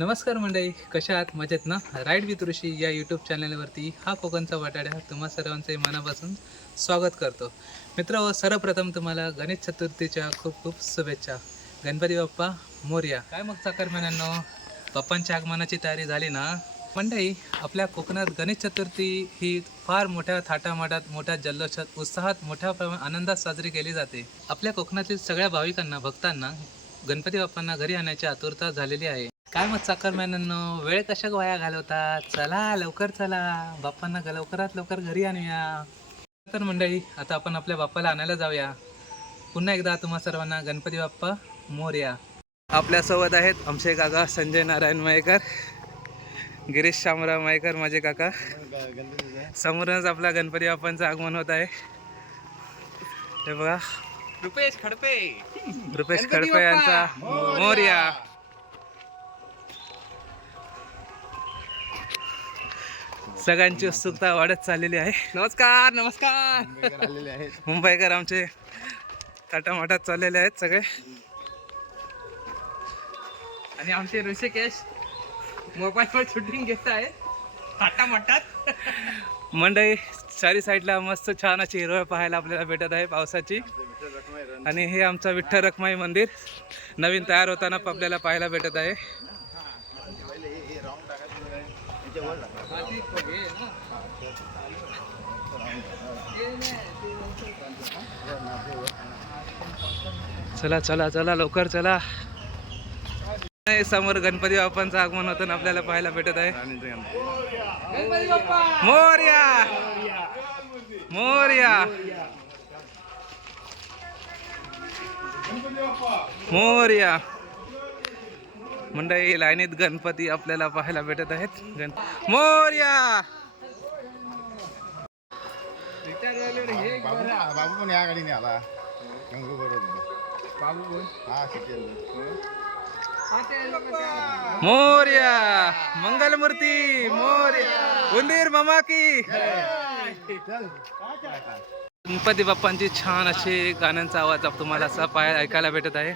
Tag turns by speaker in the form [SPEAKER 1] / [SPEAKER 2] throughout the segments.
[SPEAKER 1] नमस्कार मंडळी कशा आहात? मजेत ना? राईड विथ ऋषी या यूट्यूब चॅनलवरती हा कोकणचा वाटाड्या तुम्हा सर्वांचे मनापासून स्वागत करतो. मित्र सर्वप्रथम तुम्हाला गणेश चतुर्थीच्या खूप खूप शुभेच्छा. गणपती बाप्पा मोर्या. काय मग चाकरमान्यांनो बाप्पांच्या आगमनाची तयारी झाली ना? मंडळी आपल्या कोकणात गणेश चतुर्थी ही फार मोठ्या थाटामाटात मोठ्या जल्लोषात उत्साहात मोठ्या प्रमाणात आनंदात साजरी केली जाते. आपल्या कोकणातील सगळ्या भाविकांना भक्तांना गणपती बाप्पांना घरी आणण्याची आतुरता झालेली आहे. काय मग चाकरमॅनांनो वेळ कशा वाया घालवतात? चला लवकर चला. बाप्पांना लवकरात लवकर घरी आणूया. तर मंडळी आता आपण आपल्या बाप्पाला आणायला जाऊया. पुन्हा एकदा तुम्हा सर्वांना गणपती बाप्पा मोर्या. आपल्यासोबत आहेत आमचे काका संजय नारायण मयेकर गिरीश शामराव मयेकर माझे काका. समोरच आपला गणपती बाप्पांचं आगमन होत आहे. हे बघा.
[SPEAKER 2] रुपेश खडपे.
[SPEAKER 1] रुपेश खडपे यांचा मोर्या. सगळ्यांची उत्सुकता वाढत चाललेली आहे.
[SPEAKER 2] नमस्कार नमस्कार.
[SPEAKER 3] आलेले आहेत.
[SPEAKER 1] मुंबईकर आमचे टाटामाटात चाललेले आहेत सगळे.
[SPEAKER 2] आणि आमचे ऋषिकेश मोबाईलवर शूटिंग घेत आहे टाटा मटात
[SPEAKER 1] मंडई चारी साईडला मस्त छान अशी हिरवळ पाहायला आपल्याला भेटत आहे पावसाची. आणि हे आमचं विठ्ठल रखमाई मंदिर. नवीन तयार होताना आपल्याला पाहायला भेटत आहे. चला चला चला लवकर चला. नाही, समोर गणपती बाप्पांचं आगमन होतं आपल्याला पाहायला भेटत आहे. मोर्या! मोर्या! मोर्या! मंडळी लाईनीत गणपती आपल्याला पाहायला भेटत आहेत. गण मोर्या!
[SPEAKER 3] बाबू पण या गाडीने आला
[SPEAKER 2] बाबू
[SPEAKER 1] मोर्या! मंगलमूर्ती मोर्या! उंदीर मामा की! गणपती बाप्पांची छान अशी गाण्यांचा आवाज तुम्हाला असा पाय ऐकायला भेटत आहे.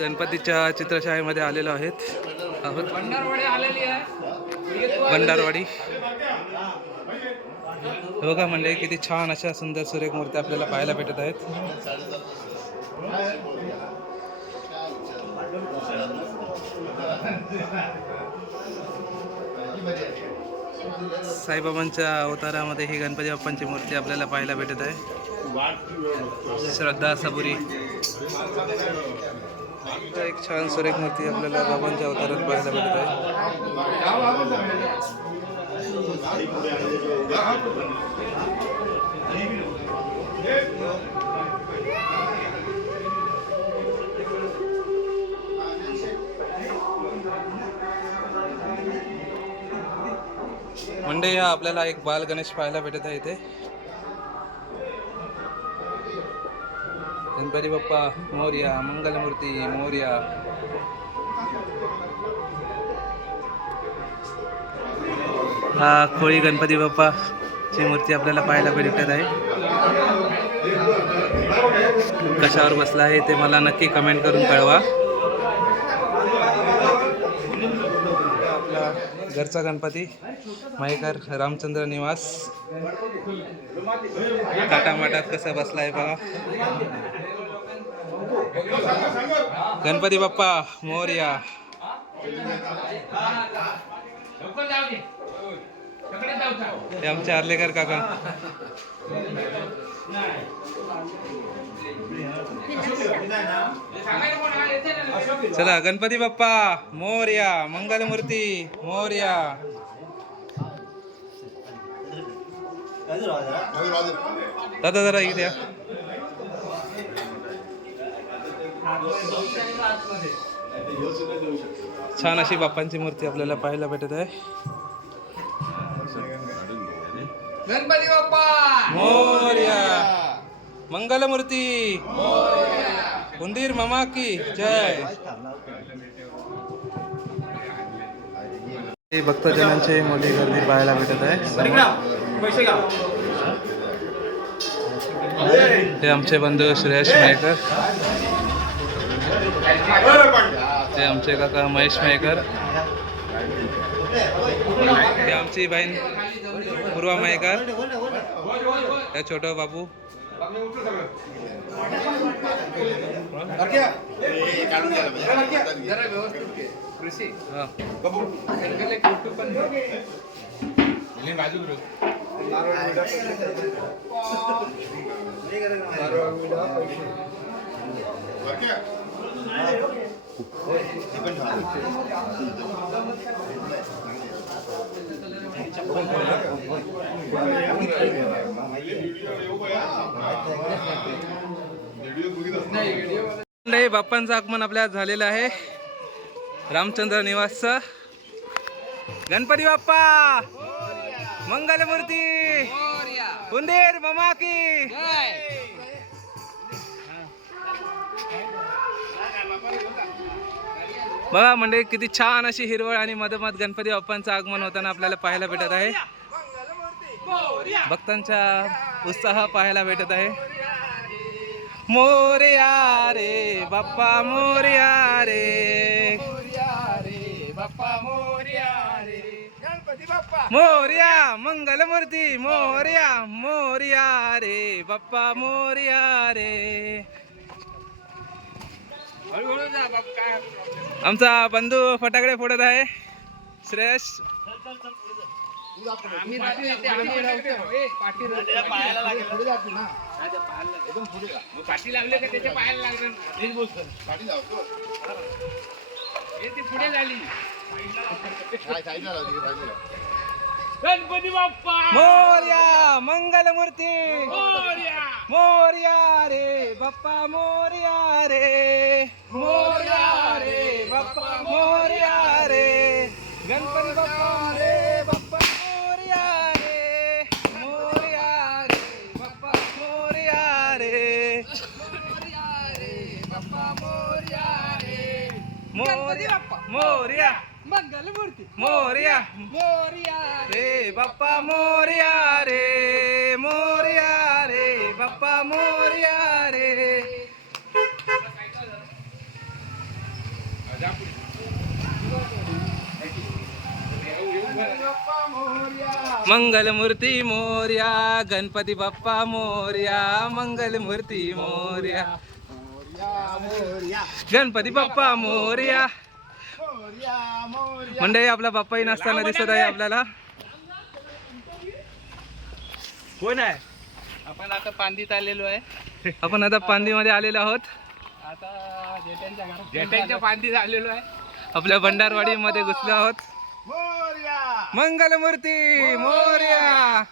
[SPEAKER 1] गणपतीच्या चित्रशाळेमध्ये आलेलो आहेत. आहोत.
[SPEAKER 2] भंडारवाडी. आलेली आहे
[SPEAKER 1] भंडारवाडी बघा म्हणजे किती छान अशा सुंदर सुरेख मूर्ती आपल्याला पाहायला भेटत आहेत. साईबाबांच्या अवतारामध्ये ही गणपती बाप्पांची मूर्ती आपल्याला पाहायला भेटत आहे. श्रद्धा सबुरी. एक छान सुरेख मूर्ती आपल्याला बाबांच्या अवतारात पाहायला भेटत आहे. मंडई हा आपल्याला एक बाल गणेश पाहायला भेटत आहे इथे. गणपती बाप्पा मौर्या मंगलमूर्ती मौर्या हा खोळी गणपती बाप्पा ची मूर्ती आपल्याला पाहायला भेटत आहे. कशावर बसला आहे ते मला नक्की कमेंट करून कळवा. आपला घरचा गणपती मयेकर रामचंद्र निवास. टाटामाटात कसा बसला आहे बघा. गणपती बाप्पा मोर्या. आमचे आर्लेकर काका. चला गणपती बाप्पा मोर्या मंगलमूर्ती मोर्या. दादा जरा इथे या. छान अशी बाप्पांची मूर्ती आपल्याला पाहायला भेटत आहे.
[SPEAKER 2] गणपती बाप्पा!
[SPEAKER 1] मोर्या! मंगलमूर्ती! उंदीर मामा की जय! भक्तजनांची मोठी गर्दी पाहायला भेटत आहे. हे आमचे बंधू श्रेयश मयेकर ते आमचे काका महेश मयेकर. ते आमची बहीण पूर्वा मयेकर. हे छोटं बाबू.
[SPEAKER 2] बाजू
[SPEAKER 1] नाही बाप्पांचं आगमन आपल्या झालेलं आहे. रामचंद्र निवासचं. गणपती बाप्पा! मंगलमूर्ती! उंदीर मामा की! बघा म्हणजे किती छान अशी हिरवळ आणि मधोमध गणपती बाप्पांचं आगमन होताना आपल्याला पाहायला भेटत आहे. भक्तांचा उत्साह पाहायला भेटत आहे. मोरया रे बाप्पा मोरया रे. मोरया मंगलमूर्ती मोर्या मोरया रे बाप्पा मोरया रे
[SPEAKER 2] हळूहळू जा बाप काय
[SPEAKER 1] आमचा बंधू फटाकडे फोडत आहे श्रेयश
[SPEAKER 2] आम्ही पाठी राहते. लावले का त्याच्या पायाला लागणार ना. पुढे झाली गणपती बाप्पा!
[SPEAKER 1] मोरया मंगलमूर्ती!
[SPEAKER 2] मोरया!
[SPEAKER 1] मोरया रे बाप्पा मोरया रे! मोरया रे बाप्पा मोरया रे! गणपती बाप्पा रे बाप्पा मोरया रे! मोरया रे बाप्पा मोरया रे! मोरया मोरया
[SPEAKER 2] मंगलमूर्ती
[SPEAKER 1] मोरया
[SPEAKER 2] मोरया!
[SPEAKER 1] रे. बाप्पा मोरया रे मोरया रे बाप्पा मोरया रे. मंगलमूर्ती मोर्या गणपती बाप्पा मोर्या मंगलमूर्ती मोर्या. गणपती बाप्पा मोर्या. मंडळी आपला बाप्पाही नसताना दिसत आहे आपल्याला. कोण आहे?
[SPEAKER 2] आपण आता पांदीत आलेलो आहे.
[SPEAKER 1] आपण आता पांदीमध्ये आलेलो आहोत.
[SPEAKER 2] आता जेट्यांच्या पांदीत. आलेलो आहे.
[SPEAKER 1] आपल्या भंडारवाडीमध्ये घुसलो आहोत. मंगलमूर्ती मोर्या.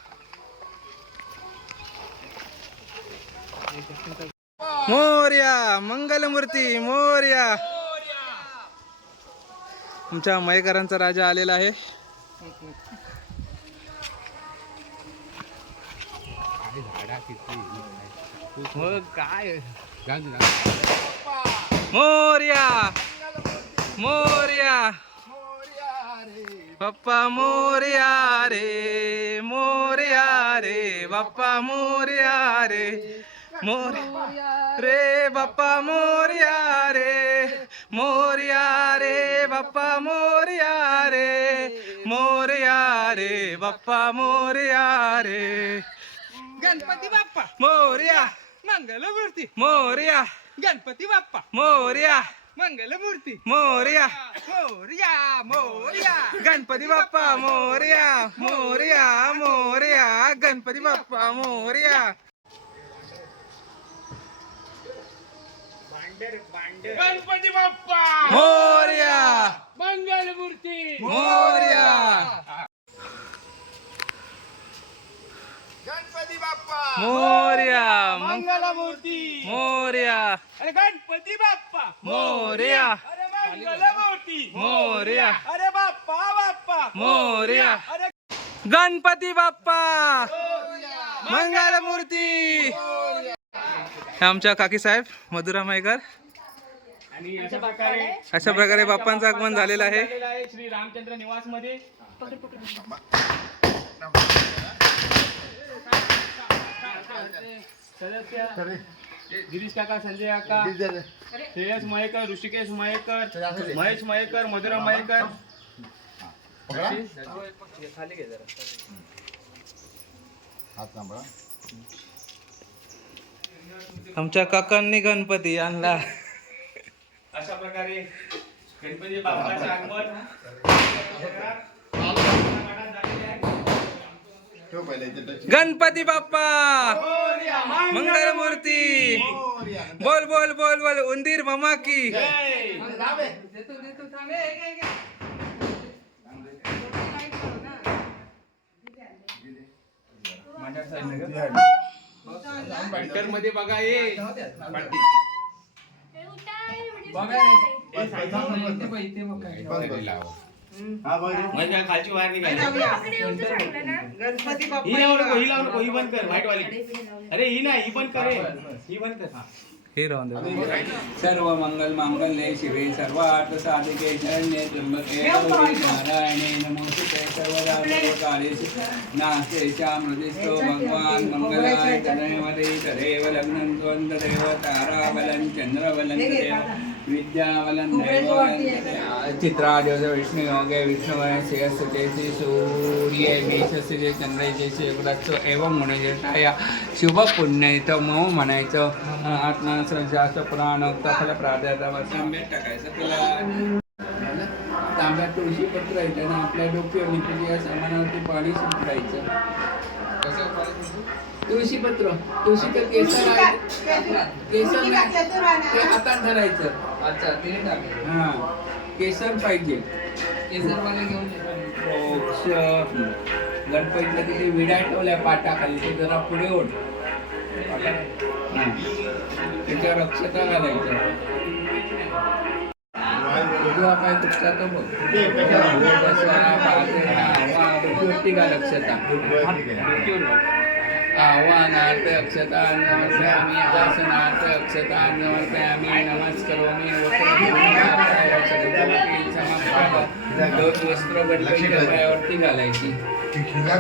[SPEAKER 1] मोर्या मंगलमूर्ती मोर्या. तुमच्या मयकरांचा राजा आलेला आहे.
[SPEAKER 2] मग काय?
[SPEAKER 1] मोर्या! मोर्या! बाप्पा मोर्या रे मोर्या रे बाप्पा मोर्या रे मोर रे बाप्पा मोर्या रे. मोर्या रे बाप्पा मोर्या रे मोर्या रे बाप्पा मोर्या रे.
[SPEAKER 2] गणपती बाप्पा.
[SPEAKER 1] मोर्या.
[SPEAKER 2] मंगलमूर्ती.
[SPEAKER 1] मोर्या.
[SPEAKER 2] गणपती बाप्पा.
[SPEAKER 1] मोर्या.
[SPEAKER 2] मंगलमूर्ती.
[SPEAKER 1] मोर्या.
[SPEAKER 2] मोरया मोरया.
[SPEAKER 1] गणपती बाप्पा मोर्या मोर्या मोर्या. गणपती बाप्पा मोर्या.
[SPEAKER 2] गणपती बाप्पा!
[SPEAKER 1] मोर्या!
[SPEAKER 2] मंगलमूर्ती!
[SPEAKER 1] मोर्या! मोर्या!
[SPEAKER 2] मंगलमूर्ती!
[SPEAKER 1] मोर्या!
[SPEAKER 2] अरे गणपती बाप्पा!
[SPEAKER 1] मोर्या!
[SPEAKER 2] अरे मंगलमूर्ती!
[SPEAKER 1] मोर्या!
[SPEAKER 2] अरे बाप्पा बाप्पा!
[SPEAKER 1] मोर्या!
[SPEAKER 2] अरे
[SPEAKER 1] गणपती बाप्पा! मंगलमूर्ती! हे आमच्या काकी साहेब मधुरा मायकर.
[SPEAKER 2] आणि अशा प्रकारे
[SPEAKER 1] अशा प्रकारे बाप्पांचं आगमन झालेलं आहे.
[SPEAKER 2] श्री रामचंद्र निवासमध्ये गिरीश काका संजय काका श्रेयस मयेकर ऋषिकेश मयेकर महेश मयेकर मधुरा मयेकर.
[SPEAKER 3] पकडा
[SPEAKER 2] खाली घे जरा.
[SPEAKER 3] हात सांभाळा
[SPEAKER 1] आमच्या काकांनी गणपती आणला.
[SPEAKER 2] अशा प्रकारे गणपती बाप्पाचे आगमन.
[SPEAKER 1] गणपती बाप्पा! मंगलमूर्ती बोल बोल बोल बोल. उंदीर मामा की.
[SPEAKER 2] मध्ये बघा ये.
[SPEAKER 3] हा.
[SPEAKER 2] म्हणजे खालची वायर निघाली. ही
[SPEAKER 4] बाप्पा
[SPEAKER 2] लावू नको ही. बंद कर व्हाईट वाली अरे ही नाही ही बंद कर. ही. बंद कर.
[SPEAKER 5] హీరో ఉంది. సర్వమంగళ మంగళే శివే సర్వార్థ సాధికే శరణ్యే త్రంబకే నారాయణే నమోస్తుతే సర్వదాకాలేషు నాస్తే శామృతిష్టో భగవాన్ మంగళాయ తదేవ తదేవ లగ్నం త్వంతదేవ తారాబలం చంద్రబలం దేవ दैवबलं तदेव चित्रादिवस विष्णुयोगे विष्णुवय श्रेयस्ते श्री सूर्ये मेषस्य चंद्रये शुक्रस्य एवं गुणजेष्ठाया शुभ पुण्य इथं मऊ म्हणायचं. आत्मा जास्त पुराण फल प्राधान्य तांब्यात टाकायचं तुला तांब्यात तुळशी पत्र येतं ना आपल्या डोक्यावर लिपिली या सामानावरती पाणी शिंपडायचं तुळशी पत्र तुळशी तर केसर आहे. केसर नाही. ते हातात धरायचं.
[SPEAKER 2] अच्छा ते टाक
[SPEAKER 5] हा. केसर पाहिजे.
[SPEAKER 2] केसर वाले घेऊन
[SPEAKER 5] गणपतीला किती विडा ठेवल्या पाटाखाली. ते जरा पुढे ओढ. हा. त्याच्यावर अक्षता घालायचं उजवा पाय तुटचा तो बघ.
[SPEAKER 3] ते कशाला?
[SPEAKER 5] बसवा, पाहते, आवा, डोकीवरती घाल अक्षता. आव्हानार्थ अक्षता नमस्यामि आसनार्थ अक्षता नमस्यामि नमस्करोमि दोन वस्त्र गणपतीच्या पायावरती घालायची
[SPEAKER 3] हा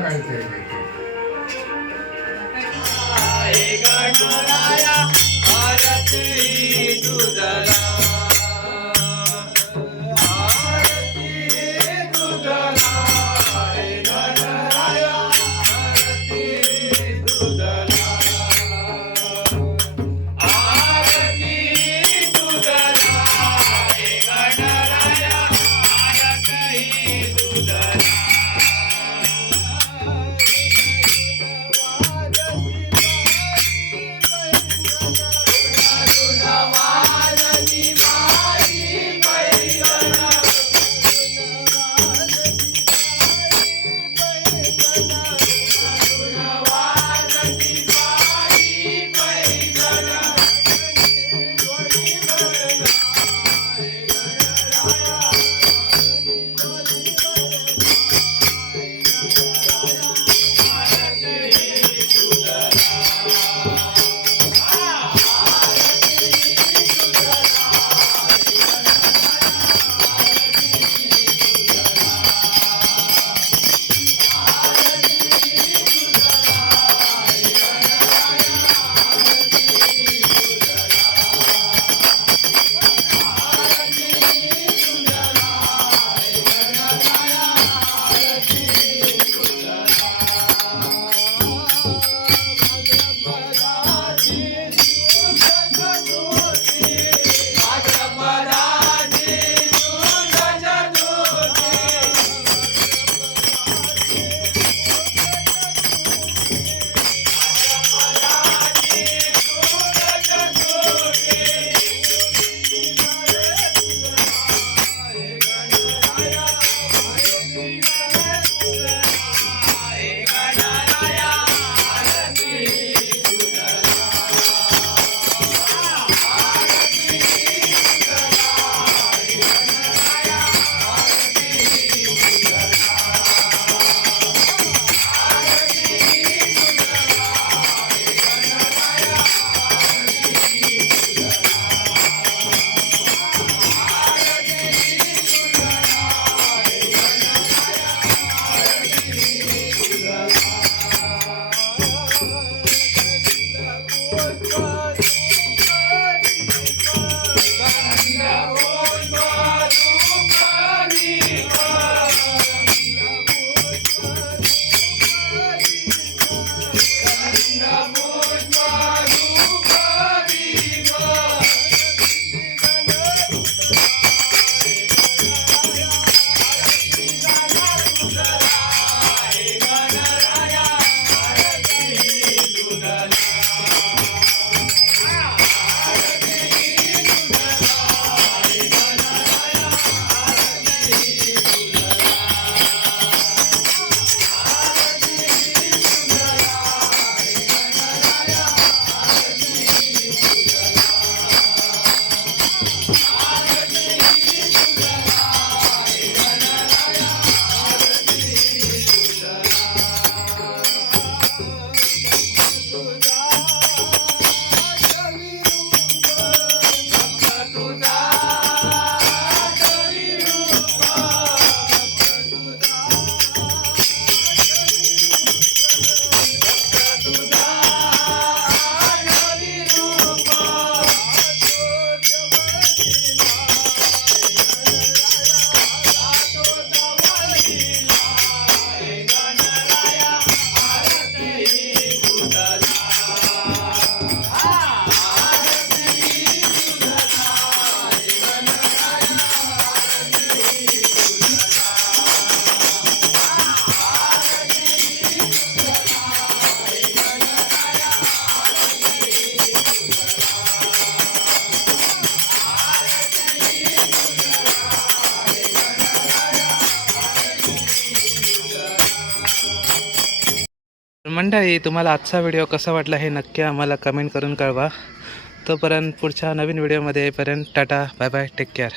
[SPEAKER 1] मंडळी तुम्हाला आजचा व्हिडिओ कसा वाटला हे नक्की आम्हाला कमेंट करून कळवा. तोपर्यंत पुढच्या नवीन व्हिडिओमध्ये येईपर्यंत tata bye bye take care